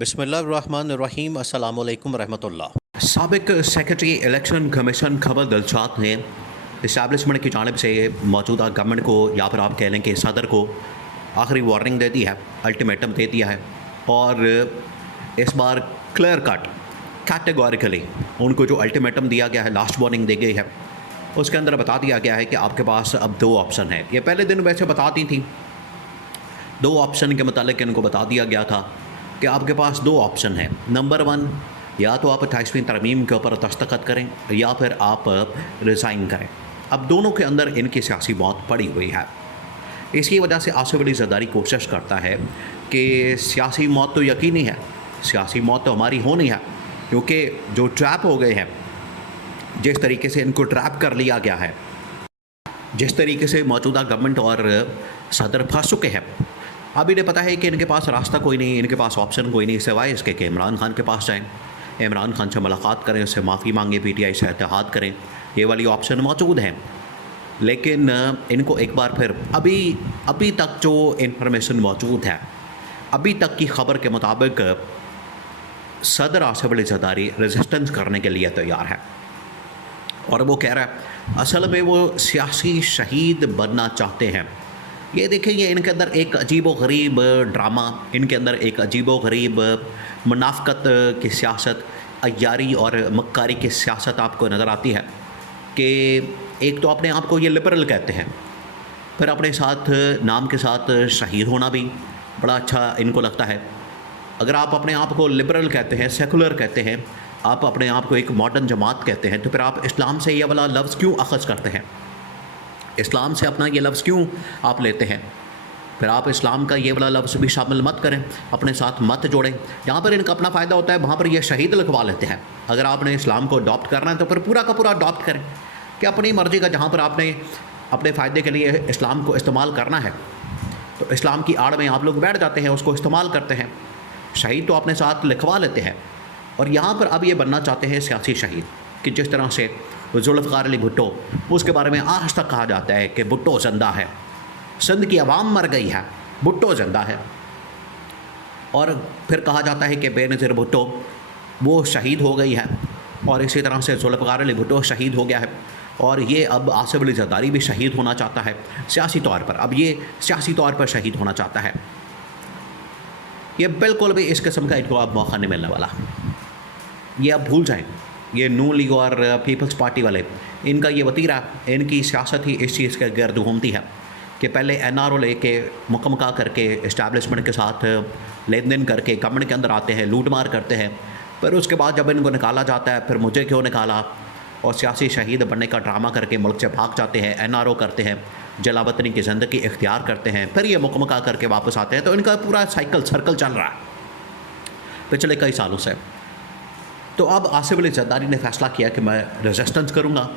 बिस्मिल्लाहिर्रहमानिर्रहीम अस्सलामु अलैकुम रहमतुल्लाह। साबिक सेक्रेटरी इलेक्शन कमीशन खबर दिलशाद ने इस्टेब्लिशमेंट की जानिब से मौजूदा गवर्नमेंट को या फिर आप कह लें कि सदर को आखिरी वार्निंग दे दी है, अल्टीमेटम दे दिया है और इस बार क्लियर कट कैटेगोरिकली उनको जो अल्टीमेटम दिया गया है, लास्ट वार्निंग दी गई है, उसके अंदर बता दिया गया है कि आपके पास अब दो ऑप्शन है। ये पहले दिन वैसे बताती थी, दो ऑप्शन के मतलब इनको बता दिया गया था कि आपके पास दो ऑप्शन है। नंबर वन, या तो आप 28वीं तरमीम के ऊपर दस्तखत करें या फिर आप रिज़ाइन करें। अब दोनों के अंदर इनकी सियासी मौत पड़ी हुई है। इसकी वजह से आसिफ अली ज़रदारी कोशिश करता है कि सियासी मौत तो यकीनी है, सियासी मौत तो हमारी होनी है, क्योंकि जो ट्रैप हो गए हैं, जिस तरीके से इनको ट्रैप कर लिया गया है, जिस तरीके से मौजूदा गवर्नमेंट और सदर फंस चुके हैं, अब इन्हें पता है कि इनके पास रास्ता कोई नहीं, इनके पास ऑप्शन कोई नहीं सिवाय इसके कि इमरान खान के पास जाएं, इमरान खान से मुलाकात करें, उससे माफ़ी मांगे, पीटीआई से इत्तेहाद करें। ये वाली ऑप्शन मौजूद हैं, लेकिन इनको एक बार फिर अभी तक जो इन्फॉर्मेशन मौजूद है, अभी तक की ख़बर के मुताबिक सदर आसिफ अली ज़रदारी रेजिस्टेंस करने के लिए तैयार है और वो कह रहा है असल में वो सियासी शहीद बनना चाहते हैं। ये देखेंगे इनके अंदर एक अजीबो गरीब ड्रामा, इनके अंदर एक अजीबो गरीब मुनाफ़क़त की सियासत, अय्यारी और मक्कारी की सियासत आपको नज़र आती है कि एक तो अपने आप को ये लिबरल कहते हैं, फिर अपने साथ नाम के साथ शहीद होना भी बड़ा अच्छा इनको लगता है। अगर आप अपने आप को लिबरल कहते हैं, सेकुलर कहते हैं, आप अपने आप को एक मॉडर्न जमात कहते हैं, तो फिर आप इस्लाम से ये वाला लफ्ज़ क्यों अख़ज़ करते हैं? इस्लाम से अपना ये लफ्ज़ क्यों आप लेते हैं? फिर आप इस्लाम का ये वाला लफ्ज़ भी शामिल मत करें, अपने साथ मत जोड़ें। जहाँ पर इनका अपना फ़ायदा होता है वहाँ पर ये शहीद लिखवा लेते हैं। अगर आपने इस्लाम को अडॉप्ट करना है तो फिर पूरा का पूरा अडॉप्ट करें कि अपनी मर्ज़ी का, जहाँ पर आपने अपने फ़ायदे के लिए इस्लाम को इस्तेमाल करना है तो इस्लाम की आड़ में आप लोग बैठ जाते हैं, उसको इस्तेमाल करते हैं। शहीद तो अपने साथ लिखवा लेते हैं और यहाँ पर अब ये बनना चाहते हैं सियासी शहीद कि जिस तरह से जुल्फ़िकार अली भुट्टो, उसके बारे में आज तक कहा जाता है कि भुट्टो ज़िंदा है, सिंध की आवाम मर गई है, भुट्टो ज़िंदा है। और फिर कहा जाता है कि बेनज़ीर भुट्टो वो शहीद हो गई है और इसी तरह से जुल्फ़िकार अली भुट्टो शहीद हो गया है और ये अब आसिफ अली ज़रदारी भी शहीद होना चाहता है सियासी तौर पर। अब ये सियासी तौर पर शहीद होना चाहता है। ये बिल्कुल भी इस किस्म का इनको अब मौका नहीं मिलने वाला। ये अब भूल जाएँ, ये नून लीग और पीपल्स पार्टी वाले, इनका ये वतीरा, इनकी सियासत ही इस चीज़ के गर्द घूमती है कि पहले एनआरओ लेके मुकम्मका करके इस्टेब्लिशमेंट के साथ लेन देन करके गवर्नमेंट के अंदर आते हैं, लूट मार करते हैं, फिर उसके बाद जब इनको निकाला जाता है, फिर मुझे क्यों निकाला, और सियासी शहीद बनने का ड्रामा करके मुल्क से भाग जाते हैं, एनआरओ करते हैं, जलावतनी की ज़िंदगी इख्तियार करते हैं, फिर ये मुकम्मका करके वापस आते हैं। तो इनका पूरा सर्कल चल रहा है पिछले कई सालों से। तो अब आसिफ अली ज़रदारी ने फ़ैसला किया कि मैं रेजिस्टेंस करूँगा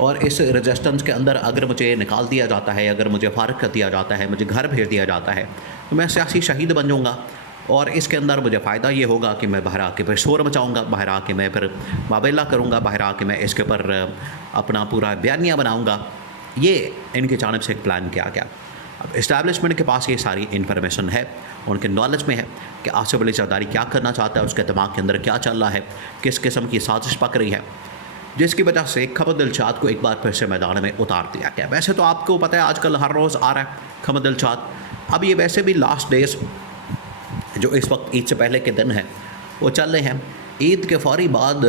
और इस रेजिस्टेंस के अंदर अगर मुझे निकाल दिया जाता है, अगर मुझे फ़ारिग कर दिया जाता है, मुझे घर भेज दिया जाता है, तो मैं सियासी शहीद बन जाऊँगा और इसके अंदर मुझे फ़ायदा ये होगा कि मैं बाहर आके फिर शोर मचाऊँगा, बाहर आके मैं फिर माबेला करूँगा, बाहर आके मैं इसके ऊपर अपना पूरा बयानिया बनाऊँगा। ये इनकी जानिब से एक प्लान किया गया। अब इस्टेब्लिशमेंट के पास ये सारी इन्फॉर्मेशन है, उनके नॉलेज में है कि आसिफ अली ज़रदारी क्या करना चाहता है, उसके दिमाग के अंदर क्या चल रहा है, किस किस्म की साजिश पक रही है, जिसकी वजह से खबर दिलशाद को एक बार फिर से मैदान में उतार दिया गया। वैसे तो आपको पता है आजकल हर रोज़ आ रहा है खबर दिलशाद। अब ये वैसे भी लास्ट डेज जो इस वक्त ईद से पहले के दिन हैं वो चल रहे हैं। ईद के फौरी बाद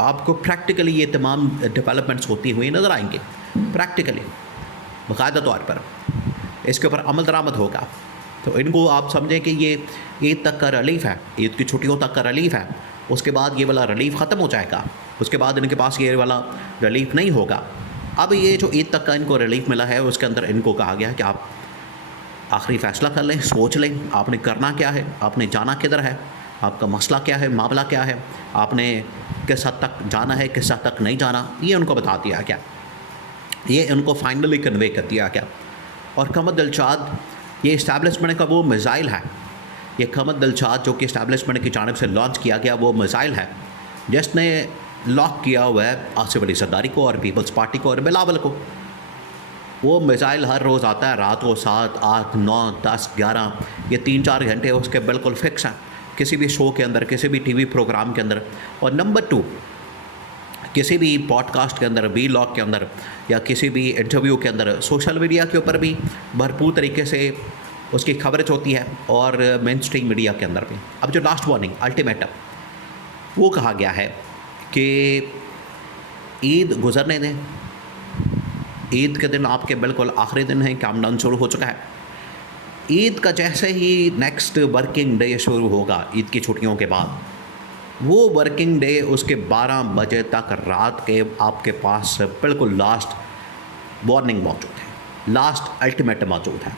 आपको प्रैक्टिकली ये तमाम डेवलपमेंट्स होती हुई नज़र आएंगी, प्रैक्टिकली बाकायदा तौर पर इसके ऊपर अमल दरामद होगा। तो इनको आप समझें कि ये ईद तक का रिलीफ़ है, ईद की छुट्टियों तक का रिलीफ़ है, उसके बाद ये वाला रिलीफ़ ख़त्म हो जाएगा, उसके बाद इनके पास ये वाला रिलीफ़ नहीं होगा। अब ये जो ईद तक का इनको रिलीफ़ मिला है उसके अंदर इनको कहा गया है कि आप आखिरी फ़ैसला कर लें, सोच लें आपने करना क्या है, आपने जाना किधर है, आपका मसला क्या है, मामला क्या है, आपने किस हद तक जाना है, किस हद तक नहीं जाना, ये उनको बता दिया गया, ये उनको फाइनली कन्वे कर दिया गया। और खबर दिलशाद ये इस्टेब्लिशमेंट का वो मिज़ाइल है, ये खबर दिलशाद जो कि इस्टेब्लिशमेंट की जानिब से लॉन्च किया गया वो मिज़ाइल है जिसने लॉक किया हुआ है आसिफ अली ज़रदारी को और पीपल्स पार्टी को और बिलावल को। वो मिसाइल हर रोज़ आता है रात को 7, 8, 9, 10, 11 ये 3-4 घंटे उसके बिल्कुल फ़िक्स हैं। किसी भी शो के अंदर, किसी भी टीवी प्रोग्राम के अंदर, और नंबर 2 किसी भी पॉडकास्ट के अंदर, वीलॉग के अंदर, या किसी भी इंटरव्यू के अंदर, सोशल मीडिया के ऊपर भी भरपूर तरीके से उसकी कवरेज होती है, और मेन स्ट्रीम मीडिया के अंदर भी। अब जो लास्ट वार्निंग, अल्टीमेटम, वो कहा गया है कि ईद गुजरने दें। ईद के दिन आपके बिल्कुल आखिरी दिन हैं, काउंटडाउन शुरू हो चुका है। ईद का जैसे ही नेक्स्ट वर्किंग डे शुरू होगा ईद की छुट्टियों के बाद, वो वर्किंग डे उसके 12 बजे तक रात के आपके पास बिल्कुल लास्ट वार्निंग मौजूद है, लास्ट अल्टीमेटम मौजूद है,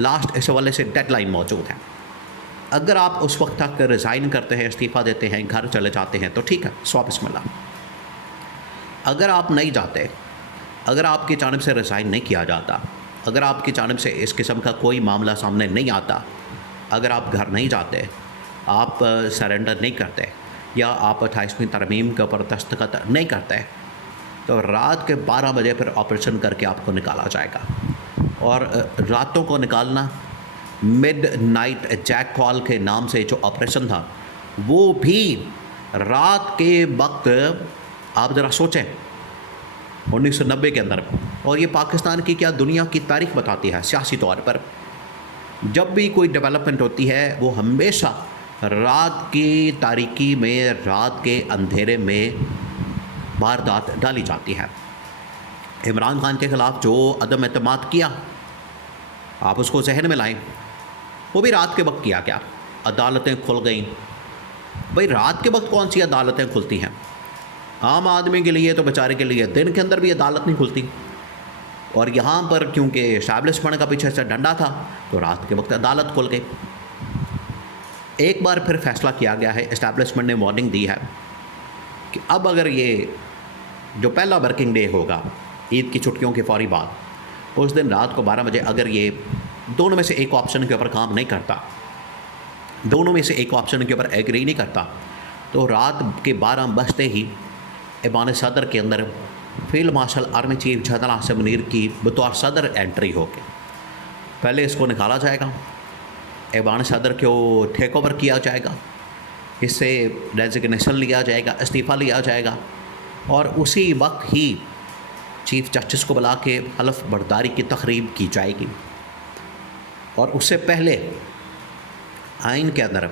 लास्ट इस हवाले से डेडलाइन मौजूद है। अगर आप उस वक्त तक रिज़ाइन करते हैं, इस्तीफ़ा देते हैं, घर चले जाते हैं, तो ठीक है, सौ बिस्मिल्लाह। अगर आप नहीं जाते, अगर आपकी जानिब से रिज़ाइन नहीं किया जाता, अगर आपकी जानिब से इस किस्म का कोई मामला सामने नहीं आता, अगर आप घर नहीं जाते, आप सरेंडर नहीं करते, या आप 28वीं तरमीम के ऊपर दस्तखत नहीं करते, तो रात के 12 बजे फिर ऑपरेशन करके आपको निकाला जाएगा। और रातों को निकालना, मिड नाइट जैक कॉल के नाम से जो ऑपरेशन था, वो भी रात के वक्त, आप ज़रा सोचें 1990 के अंदर, और ये पाकिस्तान की क्या दुनिया की तारीख बताती है सियासी तौर पर, जब भी कोई डेवलपमेंट होती है वो हमेशा रात की तारीकी में, रात के अंधेरे में वारदात डाली जाती है। इमरान खान के ख़िलाफ़ जो अदम एतमाद किया, आप उसको जहन में लाएं, वो भी रात के वक्त किया गया। अदालतें खुल गईं। भाई रात के वक्त कौन सी अदालतें खुलती हैं? आम आदमी के लिए तो बेचारे के लिए दिन के अंदर भी अदालत नहीं खुलती, और यहाँ पर क्योंकि एस्टैब्लिशमेंट का पीछे से डंडा था तो रात के वक्त अदालत खुल गई। एक बार फिर फैसला किया गया है, एस्टैब्लिशमेंट ने वार्निंग दी है कि अब अगर ये जो पहला वर्किंग डे होगा ईद की छुट्टियों के फौरी बाद, उस दिन रात को 12 बजे अगर ये दोनों में से एक ऑप्शन के ऊपर काम नहीं करता, दोनों में से एक ऑप्शन के ऊपर एग्री नहीं करता, तो रात के 12 बजते ही ऐवान सदर के अंदर field marshal army chief general Asim Munir की बतौर सदर एंट्री होगी। पहले इसको निकाला जाएगा, ऐवान सदर को टेक ओवर किया जाएगा, इससे रेजिग्नेशन लिया जाएगा, इस्तीफ़ा लिया जाएगा, और उसी वक्त ही चीफ जस्टिस को बुला के हलफ बर्दारी की तकरीब की जाएगी। और उससे पहले आइन के अंदर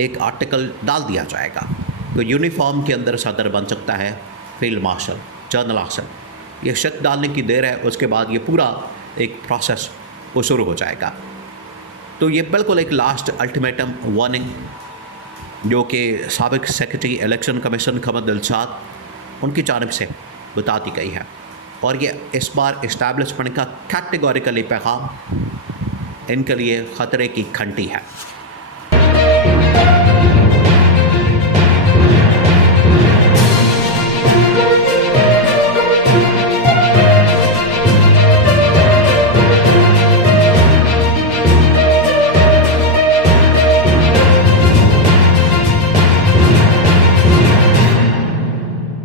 एक आर्टिकल डाल दिया जाएगा, तो यूनिफॉर्म के अंदर सदर बन सकता है फील्ड मार्शल जनरल आसिम। ये शक डालने की देर है, उसके बाद ये पूरा एक प्रोसेस वो शुरू हो जाएगा। तो ये बिल्कुल एक लास्ट अल्टीमेटम वार्निंग जो कि साबिक सेक्रेटरी इलेक्शन कमीशन खमद दिलशाद उनकी जानिब से बता दी गई है, और ये इस बार इस्टेब्लिशमेंट का कैटेगोरिकली पैगाम इनके लिए ख़तरे की घंटी है।